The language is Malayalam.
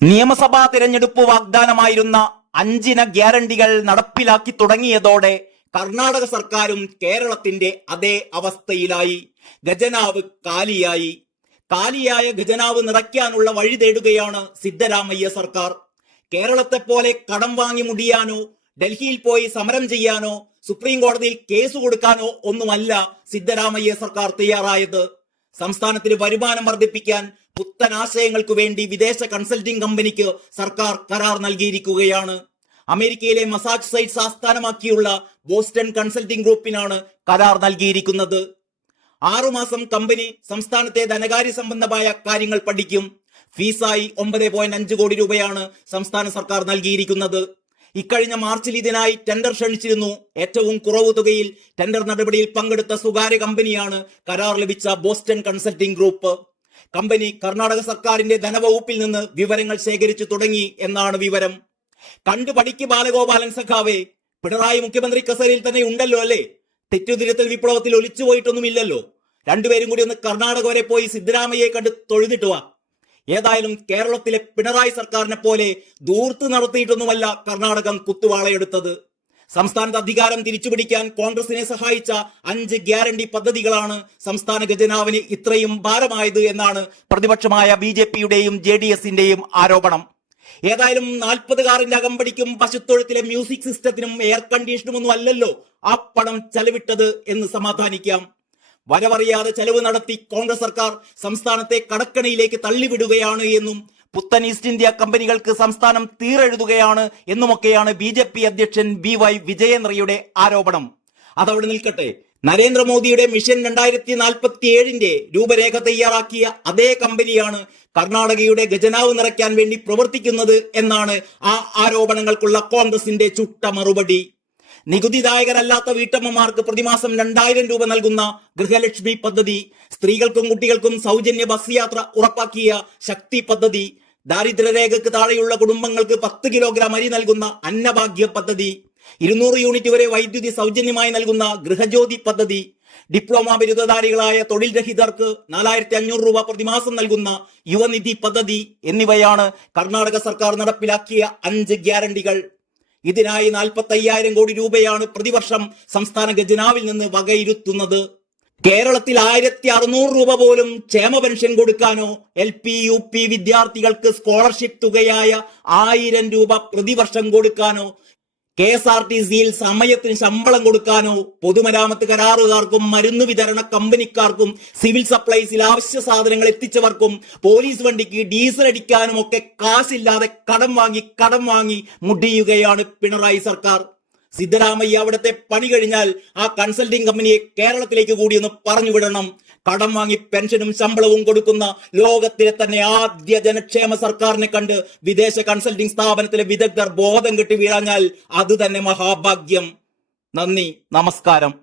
നിയമസഭാ തിരഞ്ഞെടുപ്പ് വാഗ്ദാനമായിരുന്ന 5 ഗ്യാരണ്ടികൾ നടപ്പിലാക്കി തുടങ്ങിയതോടെ കർണാടക സർക്കാരും കേരളത്തിന്റെ അതേ അവസ്ഥയിലായി. ഖജനാവ് കാലിയായി. കാലിയായ ഖജനാവ് നിറയ്ക്കാനുള്ള വഴി തേടുകയാണ് സിദ്ധരാമയ്യ സർക്കാർ. കേരളത്തെ പോലെ കടം വാങ്ങി മുടിയാനോ ഡൽഹിയിൽ പോയി സമരം ചെയ്യാനോ സുപ്രീം കോടതിയിൽ കേസ് കൊടുക്കാനോ ഒന്നുമല്ല സിദ്ധരാമയ്യ സർക്കാർ തയ്യാറായത്. സംസ്ഥാനത്തിന് വരുമാനം വർദ്ധിപ്പിക്കാൻ പുത്തൻ ആശയങ്ങൾക്ക് വേണ്ടി വിദേശ കൺസൾട്ടിംഗ് കമ്പനിക്ക് സർക്കാർ കരാർ നൽകിയിരിക്കുകയാണ്. അമേരിക്കയിലെ മസാച്യുസെറ്റ്സ് ആസ്ഥാനമാക്കിയുള്ള ബോസ്റ്റൺ കൺസൾട്ടിംഗ് ഗ്രൂപ്പിനാണ് കരാർ നൽകിയിരിക്കുന്നത്. 6 മാസം കമ്പനി സംസ്ഥാനത്തെ ധനകാര്യ സംബന്ധമായ കാര്യങ്ങൾ പഠിക്കും. ഫീസായി 9.5 കോടി രൂപയാണ് സംസ്ഥാന സർക്കാർ നൽകിയിരിക്കുന്നത്. ഇക്കഴിഞ്ഞ മാർച്ചിൽ ഇതിനായി ടെൻഡർ ക്ഷണിച്ചിരുന്നു. ഏറ്റവും കുറവ് തുകയിൽ ടെൻഡർ നടപടിയിൽ പങ്കെടുത്ത സ്വകാര്യ കമ്പനിയാണ് കരാർ ലഭിച്ച Boston consulting group. Company Karnataka സർക്കാരിന്റെ ധനവകുപ്പിൽ നിന്ന് വിവരങ്ങൾ ശേഖരിച്ചു തുടങ്ങി എന്നാണ് വിവരം. കണ്ടു പഠിക്ക് ബാലഗോപാലൻ സഖാവേ, പിണറായി മുഖ്യമന്ത്രി കസേരയിൽ തന്നെ ഉണ്ടല്ലോ അല്ലേ? തെറ്റുതിരുത്തൽ വിപ്ലവത്തിൽ ഒലിച്ചുപോയിട്ടൊന്നുമില്ലല്ലോ. രണ്ടുപേരും കൂടി ഒന്ന് കർണാടക വരെ പോയി സിദ്ധരാമയ്യെ കണ്ട് തൊഴുതിട്ട് വാ. ഏതായാലും കേരളത്തിലെ പിണറായി സർക്കാരിനെ പോലെ ദൂർത്ത് നടത്തിയിട്ടൊന്നുമല്ല കർണാടകം കുത്തുവാളയെടുത്തത്. സംസ്ഥാനത്ത് അധികാരം തിരിച്ചുപിടിക്കാൻ കോൺഗ്രസിനെ സഹായിച്ച 5 ഗ്യാരണ്ടി പദ്ധതികളാണ് സംസ്ഥാന ഖജനാവിന് ഇത്രയും ഭാരമായത് എന്നാണ് പ്രതിപക്ഷമായ BJPയുടെയും JDSന്റെയും ആരോപണം. ഏതായാലും 40 കാറിന്റെ അകമ്പടിക്കും പശുത്തൊഴുത്തിലെ മ്യൂസിക് സിസ്റ്റത്തിനും എയർ കണ്ടീഷനും ഒന്നും അല്ലല്ലോ ആ പണം ചെലവിട്ടത് എന്ന് സമാധാനിക്കാം. വരവറിയാതെ ചെലവ് നടത്തി കോൺഗ്രസ് സർക്കാർ സംസ്ഥാനത്തെ കടക്കണിയിലേക്ക് തള്ളിവിടുകയാണ് എന്നും പുത്തൻ ഈസ്റ്റ് ഇന്ത്യ കമ്പനികൾക്ക് സംസ്ഥാനം തീരെഴുതുകയാണ് എന്നുമൊക്കെയാണ് BJP അധ്യക്ഷൻ BY വിജയേന്ദ്രയുടെ ആരോപണം. അതവിടെ നിൽക്കട്ടെ. നരേന്ദ്രമോദിയുടെ മിഷൻ 2047ന്റെ രൂപരേഖ തയ്യാറാക്കിയ അതേ കമ്പനിയാണ് കർണാടകയുടെ ഖജനാവ് നിറയ്ക്കാൻ വേണ്ടി പ്രവർത്തിക്കുന്നത് എന്നാണ് ആ ആരോപണങ്ങൾക്കുള്ള കോൺഗ്രസിന്റെ ചുട്ട മറുപടി. നികുതിദായകരല്ലാത്ത വീട്ടമ്മമാർക്ക് പ്രതിമാസം 2000 രൂപ നൽകുന്ന ഗൃഹലക്ഷ്മി പദ്ധതി, സ്ത്രീകൾക്കും കുട്ടികൾക്കും സൗജന്യ ബസ് യാത്ര ഉറപ്പാക്കിയ ശക്തി പദ്ധതി, ദാരിദ്ര്യരേഖയ്ക്ക് താഴെയുള്ള കുടുംബങ്ങൾക്ക് 10 കിലോഗ്രാം അരി നൽകുന്ന അന്നഭാഗ്യ പദ്ധതി, 200 യൂണിറ്റ് വരെ വൈദ്യുതി സൗജന്യമായി നൽകുന്ന ഗൃഹജ്യോതി പദ്ധതി, ഡിപ്ലോമ ബിരുദധാരികളായ തൊഴിൽ രഹിതർക്ക് 4500 രൂപ പ്രതിമാസം നൽകുന്ന യുവനിധി പദ്ധതി എന്നിവയാണ് കർണാടക സർക്കാർ നടപ്പിലാക്കിയ 5 ഗ്യാരണ്ടികൾ. ഇതിനായി 45,000 കോടി രൂപയാണ് പ്രതിവർഷം സംസ്ഥാന ഖജനാവിൽ നിന്ന് വകയിരുത്തുന്നത്. കേരളത്തിൽ 1600 രൂപ പോലും ക്ഷേമ പെൻഷൻ കൊടുക്കാനോ LP UP വിദ്യാർത്ഥികൾക്ക് സ്കോളർഷിപ്പ് തുകയായ 1000 രൂപ പ്രതിവർഷം കൊടുക്കാനോ KSRTCയിൽ സമയത്തിന് ശമ്പളം കൊടുക്കാനോ പൊതുമരാമത്ത് കരാറുകാർക്കും മരുന്ന് വിതരണ കമ്പനിക്കാർക്കും സിവിൽ സപ്ലൈസിൽ അവശ്യ സാധനങ്ങൾ എത്തിച്ചവർക്കും പോലീസ് വണ്ടിക്ക് ഡീസൽ അടിക്കാനും ഒക്കെ കാശില്ലാതെ കടം വാങ്ങി മുടിയുകയാണ് പിണറായി സർക്കാർ. സിദ്ധരാമയ്യ അവിടുത്തെ പണി കഴിഞ്ഞാൽ ആ കൺസൾട്ടിംഗ് കമ്പനിയെ കേരളത്തിലേക്ക് കൂടി ഒന്ന് പറഞ്ഞു വിടണം. കടം വാങ്ങി പെൻഷനും ശമ്പളവും കൊടുക്കുന്ന ലോകത്തിലെ തന്നെ ആദ്യ ജനക്ഷേമ സർക്കാരിനെ കണ്ട് വിദേശ കൺസൾട്ടിംഗ് സ്ഥാപനത്തിലെ വിദഗ്ധർ ബോധം കെട്ടി വീഴാഞ്ഞാൽ അത് തന്നെ മഹാഭാഗ്യം. നന്ദി, നമസ്കാരം.